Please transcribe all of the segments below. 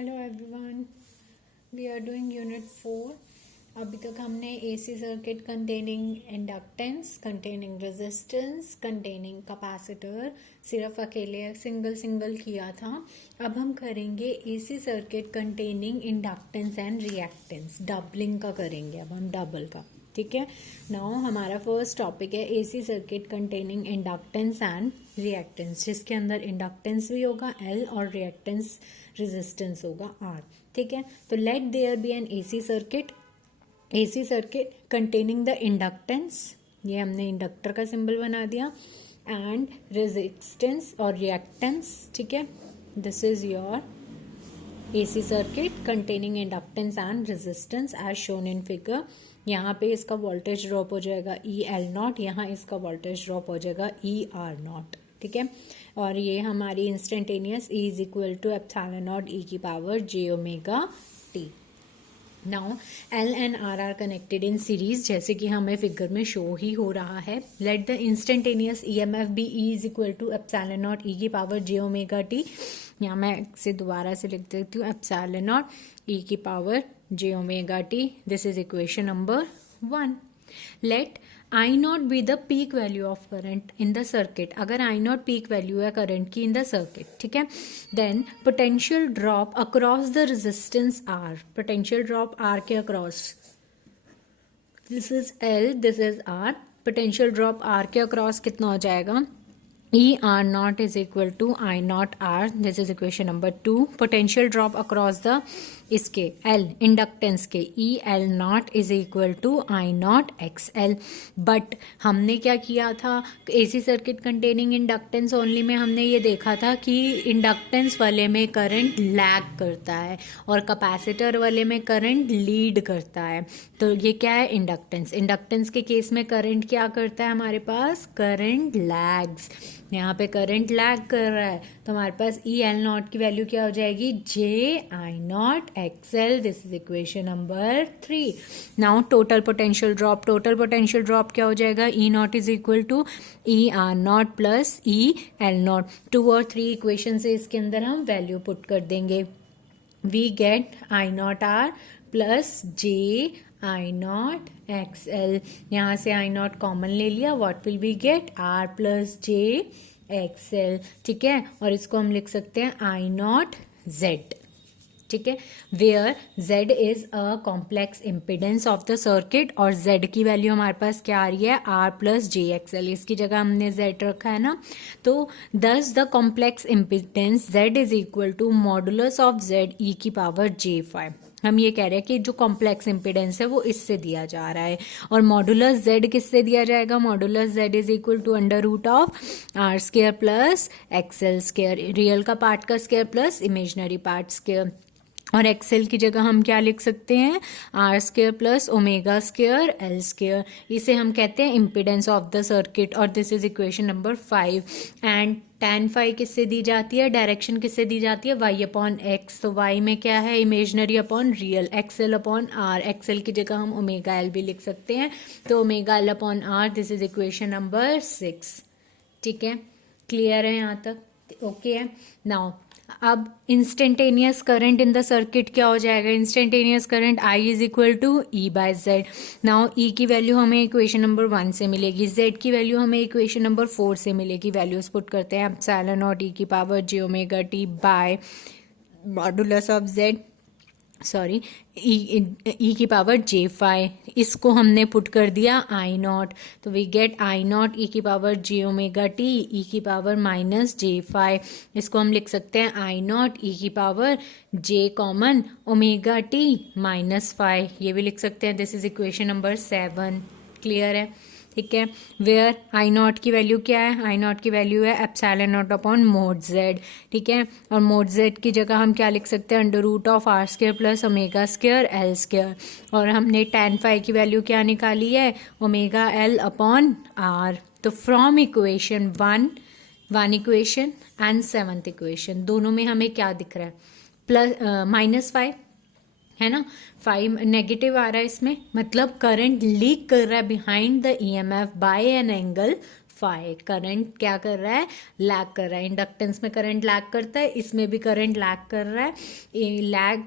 Hello everyone, we are doing unit 4। अभी तक हमने AC circuit containing inductance, containing resistance, containing capacitor सिर्फ अकेले सिंगल किया था। अब हम करेंगे AC circuit containing inductance and reactance. Doubling का करेंगे अब हम, डबल का। ठीक है। नाउ हमारा फर्स्ट टॉपिक है AC circuit containing inductance and reactance, जिसके अंदर इंडक्टेंस भी होगा L और रिएक्टेंस रेजिस्टेंस होगा R। ठीक है। तो let there be an AC circuit containing the inductance, ये हमने इंडक्टर का सिंबल बना दिया, एंड रेजिस्टेंस और रिएक्टेंस। ठीक है। This is your AC circuit containing inductance and resistance as shown in figure। यहाँ पे इसका वोल्टेज ड्रॉप हो जाएगा EL0, यहाँ इसका वोल्टेज ड्रॉप हो जाएगा ER0। ठीक है। और ये हमारी instantaneous E is equal to epsilon naught E की power j omega t। Now L and R are connected in series, जैसे कि हमें फिगर में शो ही हो रहा है। लेट the instantaneous EMF be E is equal to epsilon naught E की पावर j ओमेगा t। यहाँ मैं इसे दोबारा से लिख देती हूँ, एप्सिलॉन नॉट E की power j omega t। This is equation number 1। Let I naught be the peak value of current in the circuit. अगर आई नॉट पीक वैल्यू है करंट की इन द सर्किट, ठीक है, then potential drop across the resistance R, potential drop R के across, this is L, this is R, potential drop R के across कितना हो जाएगा, ER0 is equal to I naught R। This is equation number 2। Potential drop across the इसके L inductance के EL0 is equal to I naught XL। But हमने क्या किया था, AC circuit containing inductance only में हमने ये देखा था कि इंडक्टेंस वाले में करंट लैग करता है और कैपेसिटर वाले में करंट लीड करता है। तो ये क्या है, इंडक्टेंस। इंडक्टेंस के केस में करंट क्या करता है, हमारे पास करंट लैग्स। यहाँ पे करंट लैग कर रहा है, तो हमारे पास EL0 की वैल्यू क्या हो जाएगी, JI0 XL। This is equation number 3। Now total potential drop क्या हो जाएगा, E0 is equal to ER0 plus EL0। 2 और 3 इक्वेशन से इसके अंदर हम वैल्यू पुट कर देंगे। We get I0 R plus JI0 XL। यहाँ से I0 कॉमन ले लिया, what will be get, R plus J XL। ठीक है। और इसको हम लिख सकते हैं I0 Z। ठीक है। Where Z is a complex impedance of the circuit, और Z की वैल्यू हमारे पास क्या आ रही है, R प्लस J XL। इसकी जगह हमने Z रखा है ना, तो thus the complex impedance Z is equal to modulus of Z E की पावर J5। हम ये कह रहे हैं कि जो कॉम्प्लेक्स इम्पिडेंस है वो इससे दिया जा रहा है, और मॉडुलस Z किससे दिया जाएगा, modulus Z is equal to under root of R square plus XL square, real का पार्ट का square plus imaginary part square. और एक्सेल की जगह हम क्या लिख सकते हैं, R square plus omega square L square. इसे हम कहते हैं इम्पिडेंस ऑफ द सर्किट, और this is equation number 5। And tan phi किससे दी जाती है, डायरेक्शन किससे दी जाती है, y अपॉन एक्स। तो y में क्या है, imaginary upon real, XL upon R. XL की जगह हम ओमेगा एल भी लिख सकते हैं, तो omega L upon R. This is equation number 6। ठीक है, क्लियर है यहाँ तक, ओके है। नाउ अब instantaneous current in the circuit क्या हो जाएगा, instantaneous current I is equal to E by Z। Now E की वैल्यू हमें इक्वेशन नंबर 1 से मिलेगी, Z की वैल्यू हमें इक्वेशन नंबर 4 से मिलेगी। वैल्यूज पुट करते हैं, एप्सिलॉन नॉट E की power j omega t by modulus of Z, sorry E की पावर J5। इसको हमने पुट कर दिया I0, तो वी गेट I0 E की power j omega t E की पावर माइनस J5। इसको हम लिख सकते हैं I0 E की power J common omega t minus 5, ये भी लिख सकते हैं। This is equation number 7। Clear है, ठीक है। वेयर I0 की वैल्यू क्या है, I0 की वैल्यू है epsilon not upon mode Z। ठीक है। और मोड Z की जगह हम क्या लिख सकते हैं, under root of R square plus omega square L square. और हमने tan फाई की वैल्यू क्या निकाली है, ओमेगा एल अपॉन R। तो from equation 1 equation and 7th equation, दोनों में हमें क्या दिख रहा है, प्लस माइनस 5 है ना, 5 नेगेटिव आ रहा है इसमें, मतलब करंट लीक कर रहा है behind the EMF by an angle phi. Current क्या कर रहा है, लैग कर रहा है। इंडक्टेंस में करंट लैग करता है, इसमें भी करंट लैग कर रहा है, लैग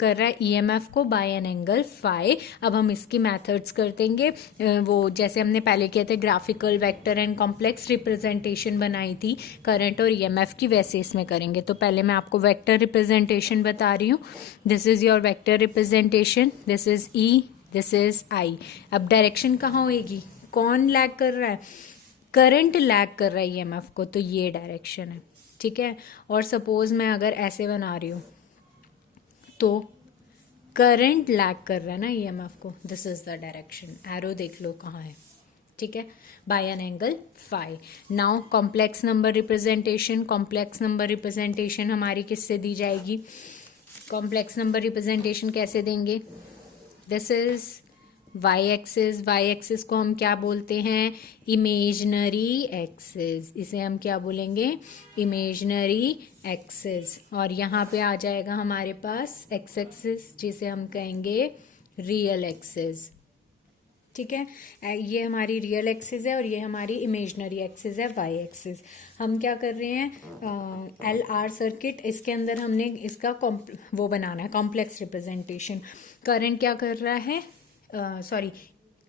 कर रहा है ईएमएफ को बाय एन एंगल फाई। अब हम इसकी मेथड्स कर देंगे, वो जैसे हमने पहले किए थे, graphical vector and complex representation बनाई थी करंट और ईएमएफ की, वैसे इसमें करेंगे। तो पहले मैं आपको वेक्टर रिप्रेजेंटेशन बता रही हूँ। This is your vector representation, this is E, this is I. अब डायरेक्शन कहाँ होएगी, कौन लैग कर रहा है, करंट लैग कर रहा है ईएमएफ को, तो ये डायरेक्शन है, ठीक है। और सपोज मैं अगर ऐसे बना रही हूँ तो करंट लैग कर रहा है ना ईएमएफ को, this is the direction. Arrow देख लो कहाँ है, ठीक है, by an angle phi. Now complex number representation, complex number representation हमारी किससे दी जाएगी, कॉम्प्लेक्स नंबर रिप्रेजेंटेशन कैसे देंगे, this is Y axis. Y axis को हम क्या बोलते हैं, इमेजनरी एक्सिस। इसे हम क्या बोलेंगे, इमेजनरी एक्सिस। और यहाँ पे आ जाएगा हमारे पास एक्स एक्सिस, जिसे हम कहेंगे रियल एक्सिस, ठीक है। ये हमारी रियल एक्सिस है और ये हमारी इमेजनरी एक्सिस है, वाई एक्सिस। हम क्या कर रहे हैं, एल आर सर्किट, इसके अंदर हमने इसका वो बनाना है, कॉम्प्लेक्स रिप्रेजेंटेशन। करंट क्या कर रहा है,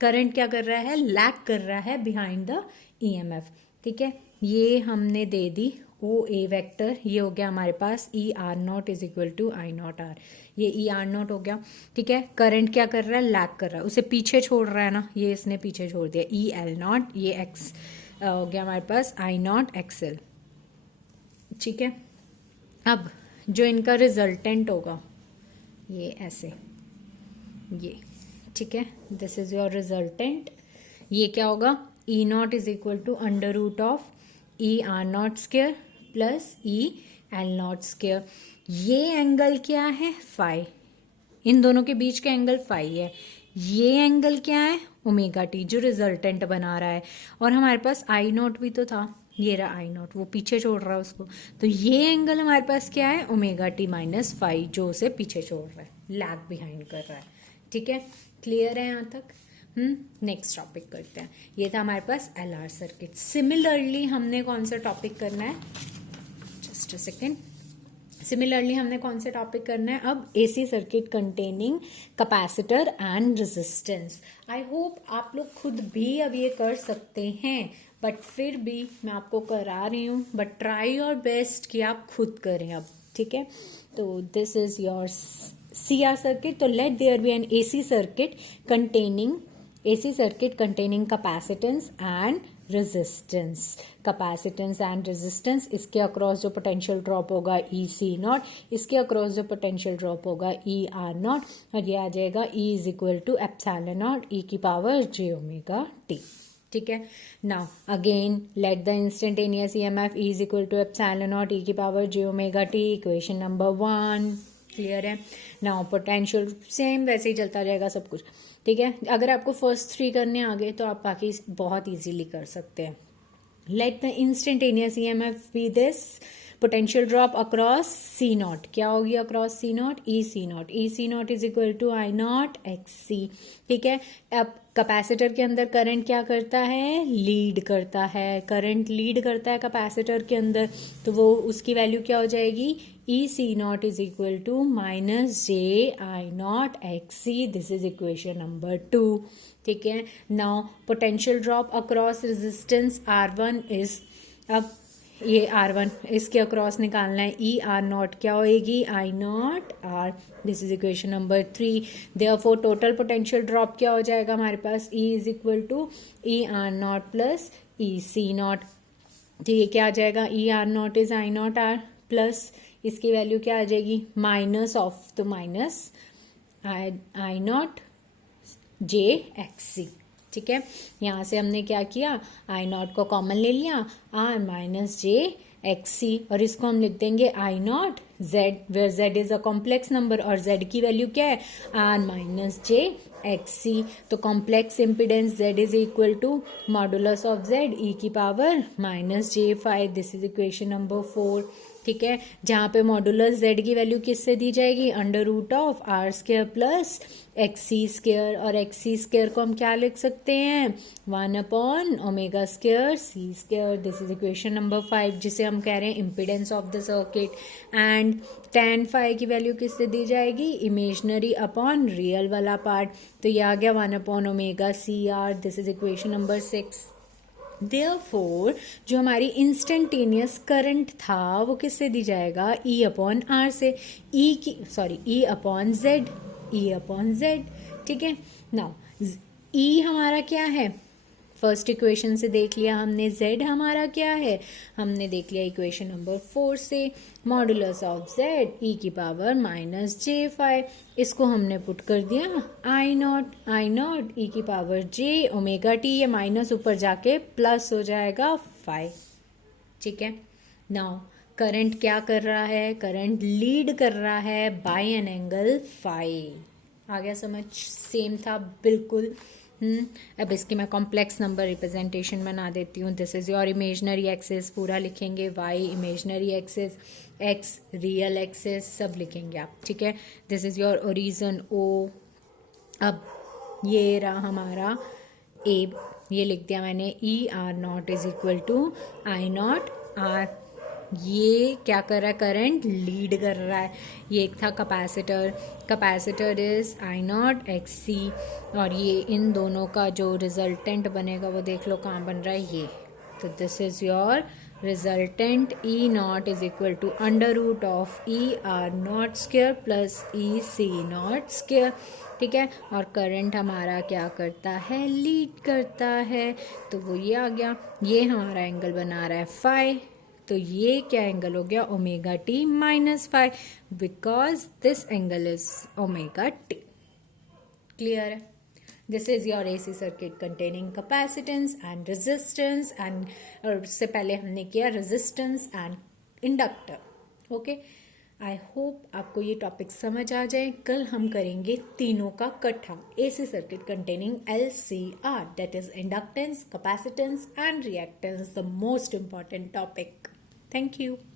करंट क्या कर रहा है, लैग कर रहा है बिहाइंड द ईएमएफ, ठीक है। ये हमने दे दी ओ ए वेक्टर, ये हो गया हमारे पास E R naught is equal to I naught R, ये ई आर नॉट हो गया, ठीक है। करंट क्या कर रहा है, लैग कर रहा है, उसे पीछे छोड़ रहा है ना, ये इसने पीछे छोड़ दिया, ई एल नॉट, ये एक्स हो गया हमारे पास आई नॉट एक्स एल, ठीक है। अब जो इनका रिजल्टेंट होगा ये ऐसे, ये, ठीक है, दिस इज योर रिजल्टेंट। ये क्या होगा, E naught is equal to under root of E R naught square plus E L naught square. ये एंगल क्या है, फाई, इन दोनों के बीच का एंगल फाई है। ये एंगल क्या है, ओमेगा टी, जो रिजल्टेंट बना रहा है। और हमारे पास आई नॉट भी तो था, ये रहा आई नॉट, वो पीछे छोड़ रहा है उसको, तो ये एंगल हमारे पास क्या है, ओमेगा टी माइनस फाई, जो उसे पीछे छोड़ रहा है, लैग बिहाइंड कर रहा है, ठीक है। क्लियर है यहाँ तक। नेक्स्ट टॉपिक करते हैं। ये था हमारे पास एल आर सर्किट। सिमिलरली हमने कौन सा टॉपिक करना है, जस्ट अ सेकेंड। सिमिलरली हमने कौन सा टॉपिक करना है अब, AC circuit containing capacitor and resistance. I hope आप लोग खुद भी अब ये कर सकते हैं, बट फिर भी मैं आपको करा रही हूँ, बट ट्राई योर बेस्ट कि आप खुद करें अब, ठीक है। तो this is your CR circuit. तो let there be an AC circuit containing capacitance and resistance. Capacitance and resistance, इसके अक्रॉस जो पोटेंशियल ड्रॉप होगा EC नॉट, इसके अक्रॉस जो पोटेंशियल ड्रॉप होगा ER नॉट, और ये आ जाएगा E is equal to epsilon naught e की पावर j ओमेगा t, ठीक है। Now again let the instantaneous EMF E is equal to epsilon naught e की power j omega t, equation number 1। Clear है। Now potential same वैसे ही चलता जाएगा सब कुछ, ठीक है। अगर आपको फर्स्ट 3 करने आ गए तो आप बाकी बहुत इजीली कर सकते हैं। Let the instantaneous EMF be this, potential drop across C naught, क्या होगी across C naught, E C naught, E C naught is equal to I naught X C, ठीक है। अब कैपेसिटर के अंदर करंट क्या करता है, लीड करता है, करंट लीड करता है कैपेसिटर के अंदर, तो वो उसकी वैल्यू क्या हो जाएगी, E C naught is equal to minus J I naught X C, this is equation number 2, ठीक है। Now potential drop across resistance R1 is, अब ये R1 इसके अक्रॉस निकालना है, ई आर नॉट क्या होएगी, I naught R, this is equation number 3। Therefore total potential drop क्या हो जाएगा हमारे पास, E is equal to E R naught plus E C naught, तो ये क्या आ जाएगा, E R naught is I naught R plus इसकी वैल्यू क्या आ जाएगी, माइनस ऑफ, तो minus I naught J X C, ठीक है। यहाँ से हमने क्या किया, आई नॉट को कॉमन ले लिया, R minus J X C, और इसको हम लिख देंगे I naught Z, where Z is a complex number, और जेड की वैल्यू क्या है, R minus J X C. तो complex impedance Z is equal to modulus of Z E की power minus J 5, this is equation number 4, ठीक है, जहाँ पे मॉडुलस z की वैल्यू किससे दी जाएगी, under root of R square plus X C square, और एक्स सी स्क्र को हम क्या लिख सकते हैं, 1 omega square C square. This is equation number 5, जिसे हम कह रहे हैं impedance of the circuit. And tan phi की वैल्यू किससे दी जाएगी, इमेजनरी अपॉन रियल वाला पार्ट, तो ये आ गया 1 omega C R. This is equation number 6। Therefore, जो हमारी इंस्टेंटेनियस करंट था वो किससे दी जाएगा, E अपॉन आर से, E अपॉन जेड, ठीक है। नाउ E हमारा क्या है, फर्स्ट इक्वेशन से देख लिया हमने, Z हमारा क्या है, हमने देख लिया इक्वेशन नंबर 4 से, modulus of Z e⁻ j⁵, इसको हमने पुट कर दिया I not e⁻j omega t, ये माइनस ऊपर जाके प्लस हो जाएगा फाई, ठीक है। नाउ करंट क्या कर रहा है, करंट लीड कर रहा है बाय एन एंगल फाई। आ गया समझ, सेम था बिल्कुल। अब इसकी मैं कॉम्प्लेक्स नंबर रिप्रेजेंटेशन बना देती हूँ। This is your imaginary axis, पूरा लिखेंगे, Y imaginary axis, X real axis, सब लिखेंगे आप, ठीक है। This is your origin O. अब ये रहा हमारा ए, ये लिख दिया मैंने, E R naught is equal to I naught R. ये क्या कर रहा है, करंट लीड कर रहा है। ये एक था capacitor is I naught X C, और ये इन दोनों का जो रिजल्टेंट बनेगा वो देख लो कहाँ बन रहा है, ये। तो this is your resultant, E naught is equal to under root of E R naught square plus E C naught square, ठीक है। और करंट हमारा क्या करता है, लीड करता है, तो वो ये आ गया। ये हमारा एंगल बना रहा है फाई, तो ये क्या एंगल हो गया, omega T minus phi, because this angle is omega T. Clear है। This is your AC circuit containing capacitance and resistance and, और उससे पहले हमने किया resistance and inductor. Okay, I hope आपको ये टॉपिक समझ आ जाए। कल हम करेंगे तीनों का इकट्ठा, AC circuit containing LCR, that is inductance, capacitance and reactance, the most important topic. Thank you.